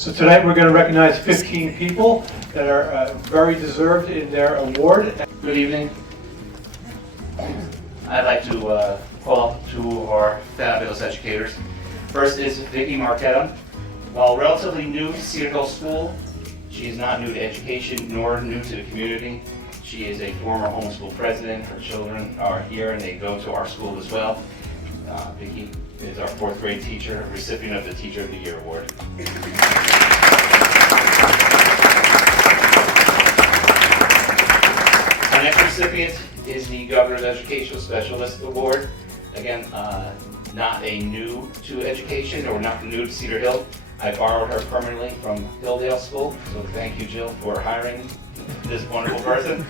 So tonight we're going to recognize 15 people that are very deserved in their award. Good evening. I'd like to call up two of our fabulous educators. First is Vicki Marquetta. While relatively new to Cedar Hill School, she is not new to education nor new to the community. She is a former homeschool president. Her children are here and they go to our school as well. Vicki is our 4th grade teacher, recipient of the Teacher of the Year Award. Our next recipient is the Governor's Educational Specialist Award. Again, not a new to education or not new to Cedar Hill. I borrowed her permanently from Hilldale School, so thank you, Jill, for hiring this wonderful person.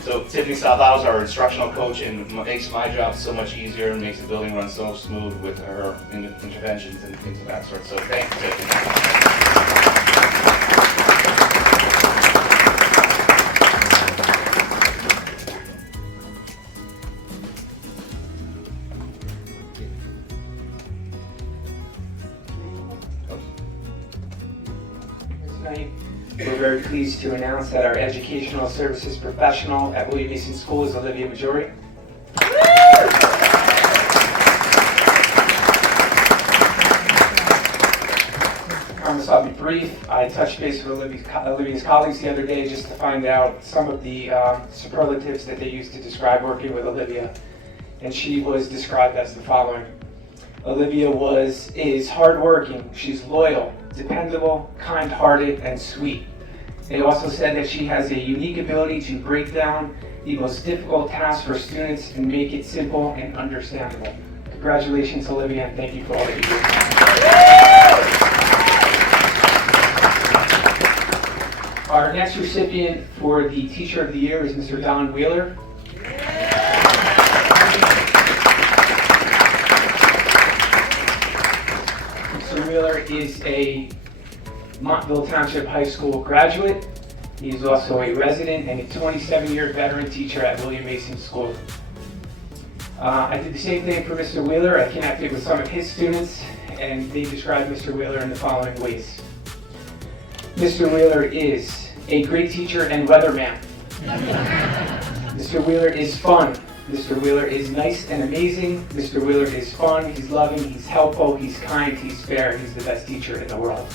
So Tiffany Salvado is our instructional coach and makes my job so much easier and makes the building run so smooth with her interventions and things of that sort. So thank you, Tiffany. We're very pleased to announce that our educational services professional at William Mason School is Olivia Majori. I promise I'll be brief. I touched base with Olivia's colleagues the other day just to find out some of the superlatives that they used to describe working with Olivia, and she was described as the following. Olivia is hardworking, she's loyal, dependable, kind-hearted, and sweet. They also said that she has a unique ability to break down the most difficult tasks for students and make it simple and understandable. Congratulations, Olivia, and thank you for all that you do. Our next recipient for the Teacher of the Year is Mr. Don Wheeler. Mr. Wheeler is a Montville Township High School graduate. He is also a resident and a 27-year veteran teacher at William Mason School. I did the same thing for Mr. Wheeler. I connected with some of his students, and they described Mr. Wheeler in the following ways. Mr. Wheeler is a great teacher and weatherman. Mr. Wheeler is fun. Mr. Wheeler is nice and amazing. Mr. Wheeler is fun, he's loving, he's helpful, he's kind, he's fair, he's the best teacher in the world.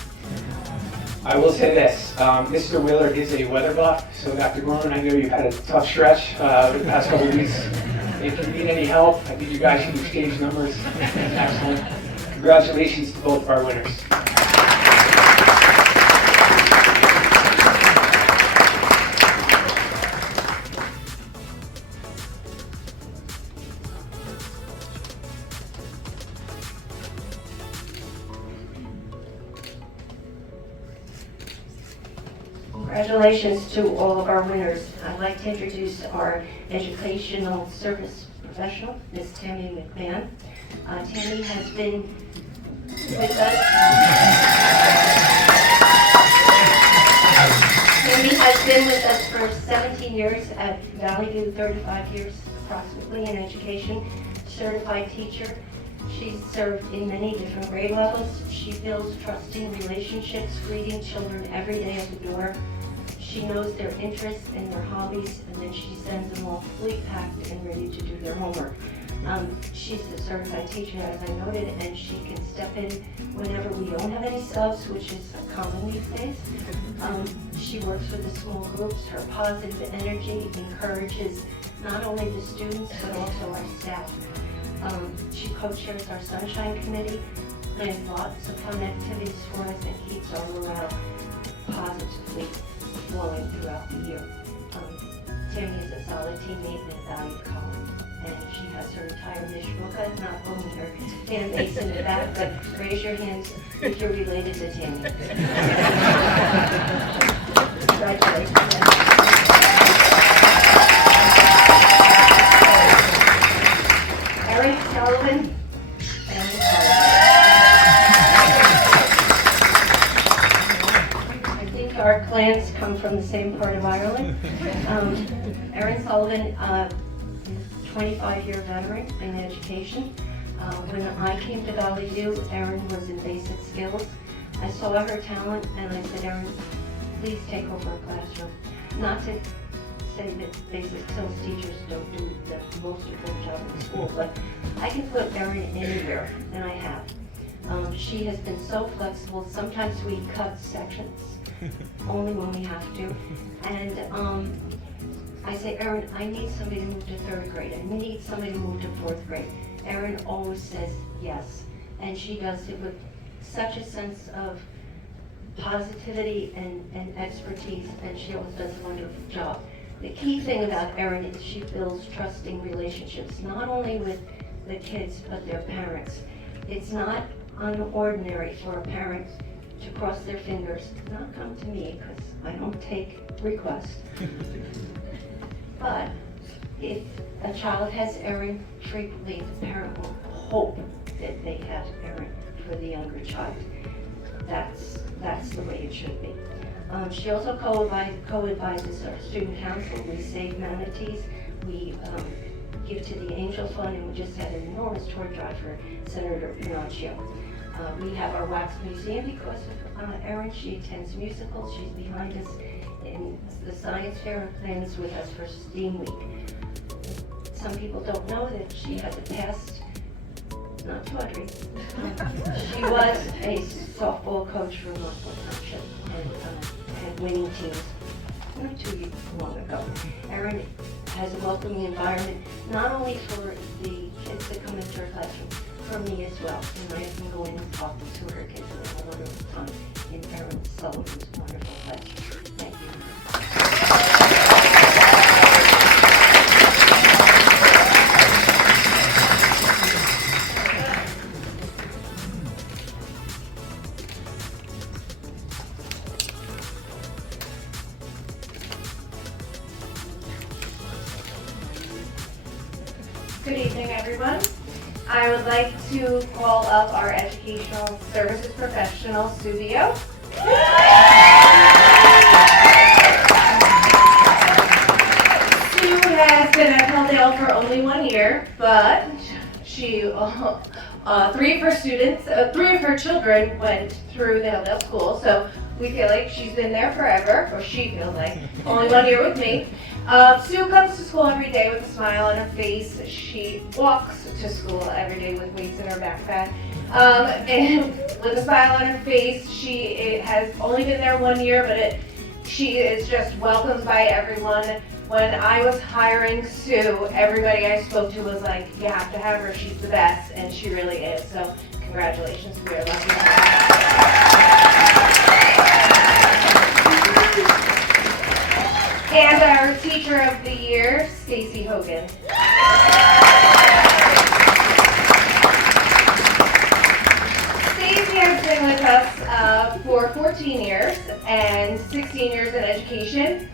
I will say this, Mr. Wheeler is a weather buff, so Dr. Gorman, I know you've had a tough stretch the past couple of weeks. If you need any help, I think you guys should exchange numbers. Excellent. Congratulations to both of our winners. Congratulations to all of our winners. I'd like to introduce our educational service professional, Ms. Tammy McMahon. Tammy has been with us. Tammy has been with us for 17 years at Valley View, 35 years approximately in education, certified teacher. She's served in many different grade levels. She builds trusting relationships, greeting children every day at the door. She knows their interests and their hobbies, and then she sends them all fully packed and ready to do their homework. She's a certified teacher, as I noted, and she can step in whenever we don't have any subs, which is common these days. She works with the small groups. Her positive energy encourages not only the students, but also our staff. She co-chairs our Sunshine Committee, plans lots of fun activities for us, and keeps our morale positively flowing throughout the year. Tammy is a solid teammate and a valued colleague, and she has her entire Mishmuka, not only her fan base in the back, but raise your hands if you're related to Tammy. Congratulations. Sullivan and I think our clans come from the same part of Ireland. Erin Sullivan, 25-year veteran in education. When I came to Valley View, Erin was in basic skills. I saw her talent and I said, Erin, please take over a classroom. Not to say that basic skills teachers don't do the most important job in the school, but I can put Erin anywhere, and I have. She has been so flexible. Sometimes we cut sections, only when we have to. And I say, Erin, I need somebody to move to 3rd grade. I need somebody to move to 4th grade. Erin always says yes, and she does it with such a sense of positivity and expertise, and she always does a wonderful job. The key thing about Erin is she builds trusting relationships, not only with the kids, but their parents. It's not unordinary for a parent to cross their fingers, not come to me, because I don't take requests. But if a child has Erin, frequently the parent will hope that they have Erin for the younger child. That's the way it should be. She also co-advises our student council. We save manatees. We give to the Angel Fund, and we just had an enormous toy drive for Senator Pinocchio. We have our wax museum because of Erin. She attends musicals. She's behind us in the science fair and plans with us for STEAM Week. Some people don't know that she has a past, not tawdry. She was a softball coach for Montville Township and had winning teams not too long ago. Erin has a welcoming environment, not only for the kids that come into her classroom, for me as well. And I can go in and talk to her kids and have a wonderful time in Erin Sullivan's wonderful classroom. Thank you. Good evening, everyone. I would like to call up our Educational Services Professional, Sue Dio. Sue has been at Hilldale for only 1 year, but she, three of her children went through the Hilldale school, so we feel like she's been there forever, or she feels like, only 1 year with me. Sue comes to school every day with a smile on her face. She walks to school every day with weights in her backpack. And with a smile on her face, she has only been there 1 year, but she is just welcomed by everyone. When I was hiring Sue, everybody I spoke to was like, you have to have her, she's the best, and she really is. So congratulations, we are lucky to have her. And our Teacher of the Year, Stacy Hogan. Stacy has been with us for 14 years and 16 years in education.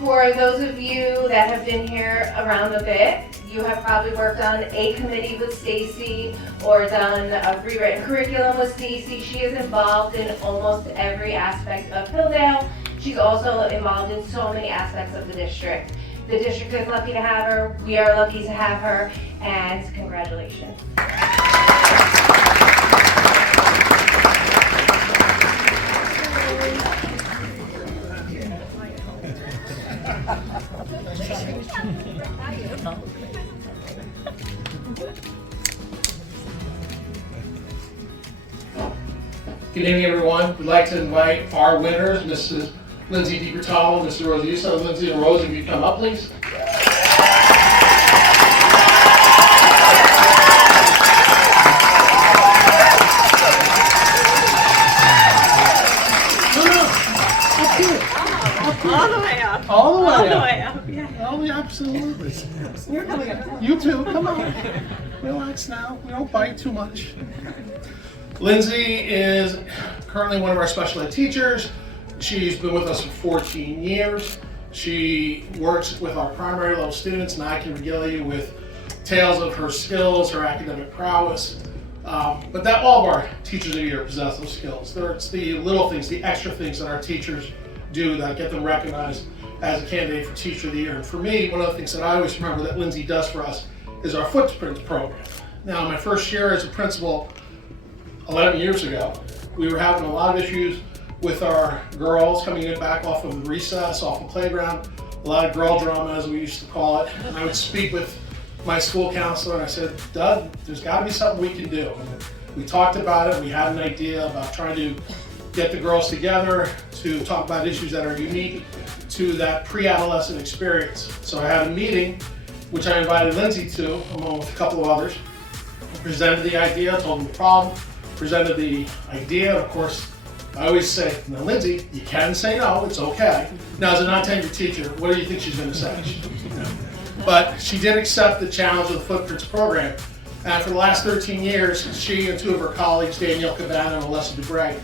For those of you that have been here around a bit, you have probably worked on a committee with Stacy or done a rewritten curriculum with Stacy. She is involved in almost every aspect of Hilldale. She's also involved in so many aspects of the district. The district is lucky to have her, we are lucky to have her, and congratulations. Good evening, everyone. We'd like to invite our winners, Mrs. Lindsay DiBertolo, Mr. Rosie Yusso. Lindsay and Rosie, if you come up, please. All the way up. All the way All up. the way up, yeah. Oh, yeah, absolutely. You're coming up. You too, come on. Relax now, we don't bite too much. Lindsay is currently one of our special ed teachers. She's been with us for 14 years. She works with our primary level students, and I can regale you with tales of her skills, her academic prowess. But that all of our teachers of the year possess those skills. It's the little things, the extra things that our teachers do that get them recognized as a candidate for Teacher of the Year. And for me, one of the things that I always remember that Lindsay does for us is our Footprints program. Now, my first year as a principal 11 years ago, We were having a lot of issues with our girls coming in back off of the recess, off the playground, a lot of girl drama as we used to call it. And I would speak with my school counselor and I said, Doug, there's got to be something we can do. And we talked about it. We had an idea about trying to get the girls together to talk about issues that are unique to that pre-adolescent experience. So I had a meeting, which I invited Lindsay to, along with a couple of others. I presented the idea, told them the problem, presented the idea. Of course, I always say, now Lindsay, you can say no, it's okay. Now as a non-tenured teacher, what do you think she's gonna say? But she did accept the challenge of the Footprints program. And for the last 13 years, she and two of her colleagues, Danielle Cabana and Alessa DeBray,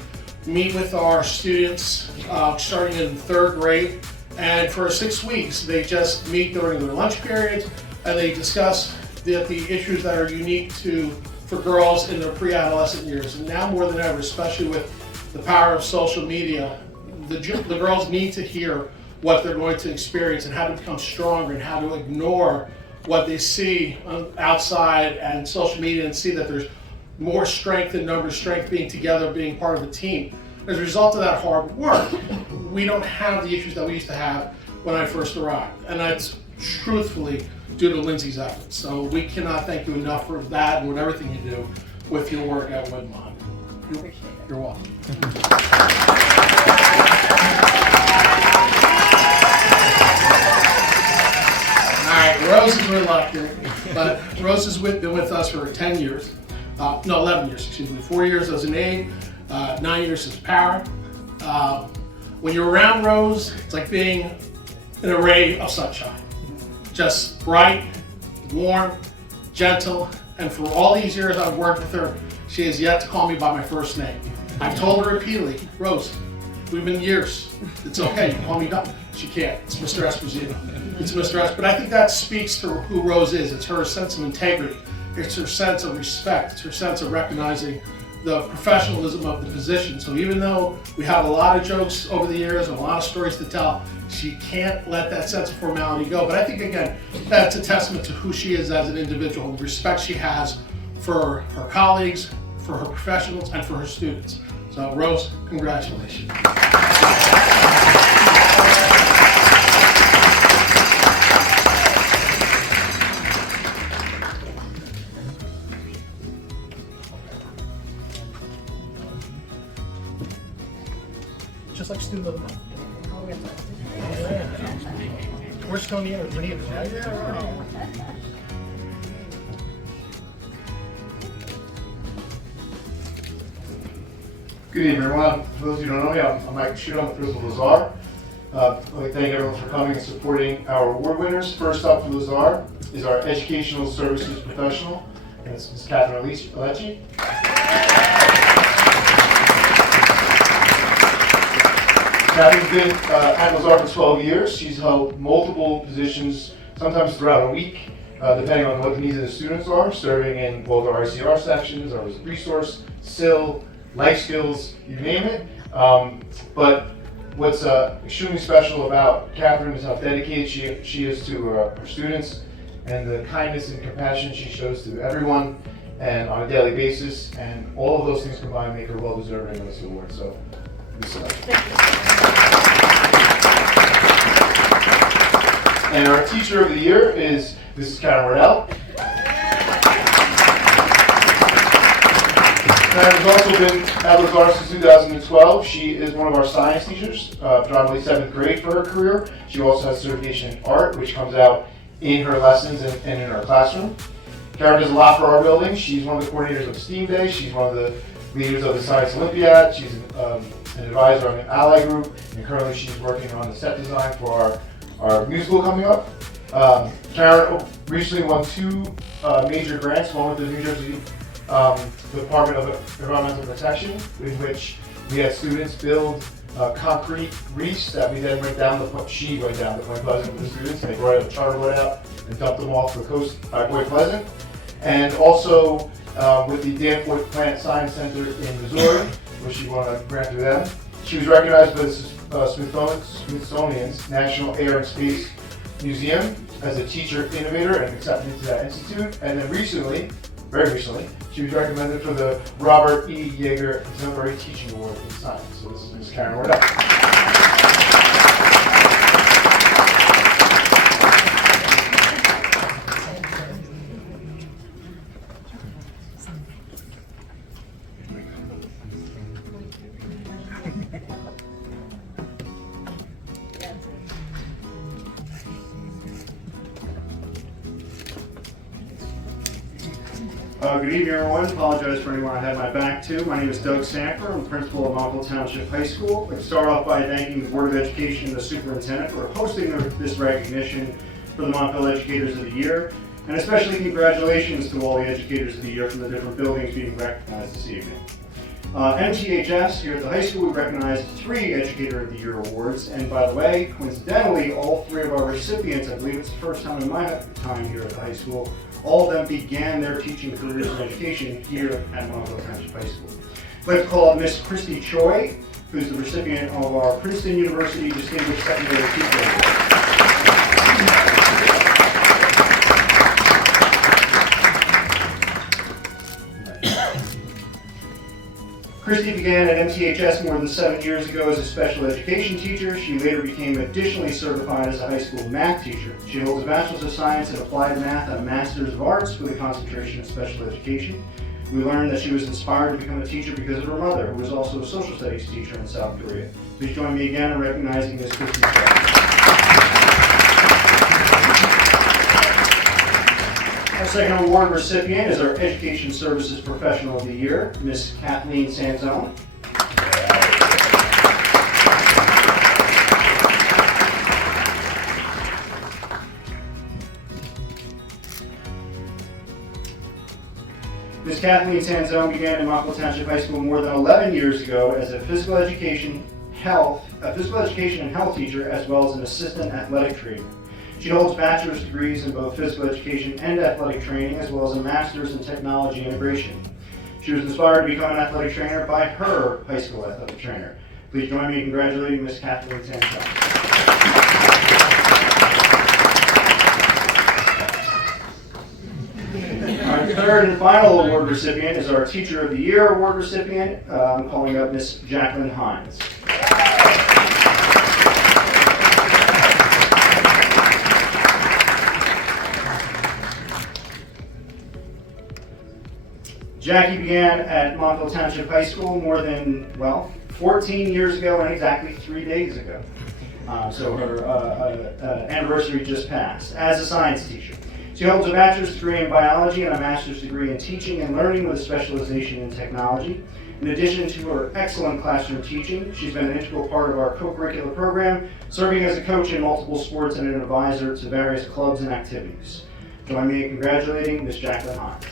meet with our students starting in 3rd grade. And for 6 weeks, they just meet during their lunch periods and they discuss the issues that are unique for girls in their pre-adolescent years. And now more than ever, especially with the power of social media, the girls need to hear what they're going to experience and how to become stronger and how to ignore what they see outside and social media and see that there's more strength in numbers, strength being together, being part of a team. As a result of that hard work, we don't have the issues that we used to have when I first arrived. And that's truthfully due to Lindsay's efforts. So we cannot thank you enough for that and with everything you do with your work at Woodmont. You're welcome. All right, Rose is reluctant, but Rose has been with us for 10 years. No, 11 years, excuse me. 4 years as an aide, 9 years as a para. When you're around Rose, it's like being an array of sunshine. Just bright, warm, gentle, and for all these years I've worked with her, she has yet to call me by my first name. I've told her repeatedly, Rose, we've been years. It's okay, you can call me Doc. She can't. It's Mr. Esposito. It's Mr. S. But I think that speaks to who Rose is. It's her sense of integrity. It's her sense of respect. It's her sense of recognizing the professionalism of the position. So even though we have a lot of jokes over the years and a lot of stories to tell, she can't let that sense of formality go. But I think, again, that's a testament to who she is as an individual and the respect she has for her colleagues, for her professionals, and for her students. So, Rose, congratulations. Just like student of the month. Where's Tony and Renita, right? Yeah, right. Good evening, everyone. For those of you who don't know me, I'm Mike Schutt. I'm the principal of Lazar. I'd like to thank everyone for coming and supporting our award winners. First up for Lazar is our Educational Services Professional, and it's Ms. Catherine Alecci. Catherine's been at Lazar for 12 years. She's held multiple positions, sometimes throughout a week, depending on what the needs of the students are, serving in both our ICR sections, our resource, SIL, life skills, you name it. But what's extremely special about Catherine is how dedicated she is to her students and the kindness and compassion she shows to everyone and on a daily basis. And all of those things combined make her well deserving of this award. So, and our Teacher of the Year is Mrs. Karen Riddell. Karen's also been at Lazar since 2012. She is one of our science teachers, predominantly 7th grade for her career. She also has certification in art, which comes out in her lessons and in her classroom. Karen does a lot for our building. She's one of the coordinators of STEAM Day. She's one of the leaders of the Science Olympiad. She's an advisor on the Ally Group, and currently she's working on the set design for our musical coming up. Karen recently won 2 major grants, one with the New Jersey Department of Environmental Protection, in which we had students build concrete reefs that we then went down the point. She went down to Point Pleasant with the students, and they brought a charter boat out and dumped them off the coast by Point Pleasant. And also with the Danforth Plant Science Center in Missouri, where she won a grant through them. She was recognized by the Smithsonian's National Air and Space Museum as a teacher innovator and accepted into that institute. And then recently, very recently. She was recommended for the Robert E. Yeager Exemplary Teaching Award in Science. So this is Ms. Karen Wardell. Good evening, everyone. Apologize for anyone I had my back to. My name is Doug Sanford. I'm principal of Montville Township High School. I'd start off by thanking the Board of Education and the Superintendent for hosting this recognition for the Montville Educators of the Year, and especially congratulations to all the Educators of the Year from the different buildings being recognized this evening. MTHS, here at the high school, we recognized 3 Educator of the Year awards, and by the way, coincidentally, all 3 of our recipients, I believe it's the first time in my time here at the high school, all of them began their teaching careers in education here at Montville Township High School. I'd like to call up Miss Christy Choi, who's the recipient of our Princeton University Distinguished Secondary Teacher Award. Christy began at MTHS more than 7 years ago as a special education teacher. She later became additionally certified as a high school math teacher. She holds a Bachelor's of Science in Applied Math and a Master's of Arts with a concentration in special education. We learned that she was inspired to become a teacher because of her mother, who was also a social studies teacher in South Korea. Please join me again in recognizing Ms. Christy Choi. Our second award recipient is our Education Services Professional of the Year, Ms. Kathleen Sanzone. Ms. Kathleen Sanzone began in Montville Township High School more than 11 years ago as a physical education and health teacher, as well as an assistant athletic trainer. She holds bachelor's degrees in both physical education and athletic training, as well as a master's in technology integration. She was inspired to become an athletic trainer by her high school athletic trainer. Please join me in congratulating Ms. Kathleen Sanzone. Our third and final award recipient is our Teacher of the Year award recipient. I'm calling up Ms. Jacqueline Hines. Jackie began at Montville Township High School more than, 14 years ago and exactly 3 days ago. So her anniversary just passed as a science teacher. She holds a bachelor's degree in biology and a master's degree in teaching and learning with a specialization in technology. In addition to her excellent classroom teaching, she's been an integral part of our co-curricular program, serving as a coach in multiple sports and an advisor to various clubs and activities. Join me in congratulating Ms. Jacqueline Hines.